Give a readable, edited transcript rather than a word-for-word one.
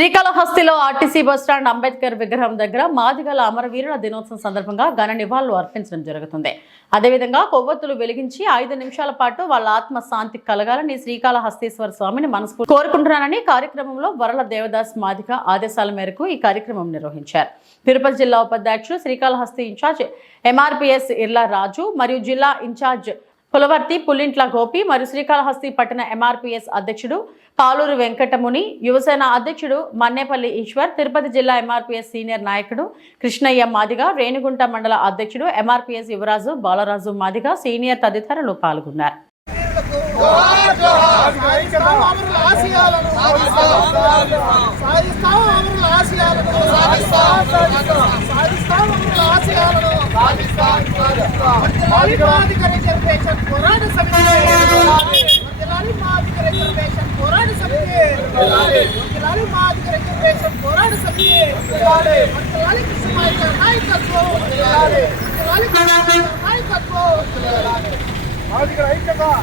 శ్రీకాళహస్తిలో RTC bus stand Ambedkar విగ్రహం దగ్గర మాదిగల అమరవీరుల దినోత్సవం సందర్భంగా ఘన నివాళులు అర్పించడం జరుగుతుంది. అదేవిధంగా కొవ్వొత్తులు వెలిగించి 5 నిమిషాల పాటు వాళ్ళ ఆత్మ శాంతి కలగాలని శ్రీకాళహస్తీశ్వర స్వామిని మనస్ఫూర్తిగా కోరుకుంటున్నానని కార్యక్రమంలో వరల దేవదాస్ మాదిగ ఆదేశాల మేరకు ఈ కార్యక్రమం నిర్వహించారు. తిరుపతి జిల్లా ఉపాధ్యక్షులు శ్రీకాళహస్తి ఇన్ఛార్జ్ ఎంఆర్పీఎస్ ఇర్లా రాజు మరియు జిల్లా ఇన్ఛార్జ్ పులవర్తి పుల్లింట్ల గోపి మరియు శ్రీకాళహస్తి పట్టణ ఎంఆర్పీఎస్ అధ్యక్షుడు పాలూరు వెంకటముని, యువసేన అధ్యక్షుడు మన్నేపల్లి ఈశ్వర్, తిరుపతి జిల్లా ఎంఆర్పీఎస్ సీనియర్ నాయకుడు కృష్ణయ్య మాదిగ, రేణిగుంట మండల అధ్యక్షుడు ఎంఆర్పీఎస్ యువరాజు బాలరాజు మాదిగ సీనియర్ తదితరులు పాల్గొన్నారు. మాదిగ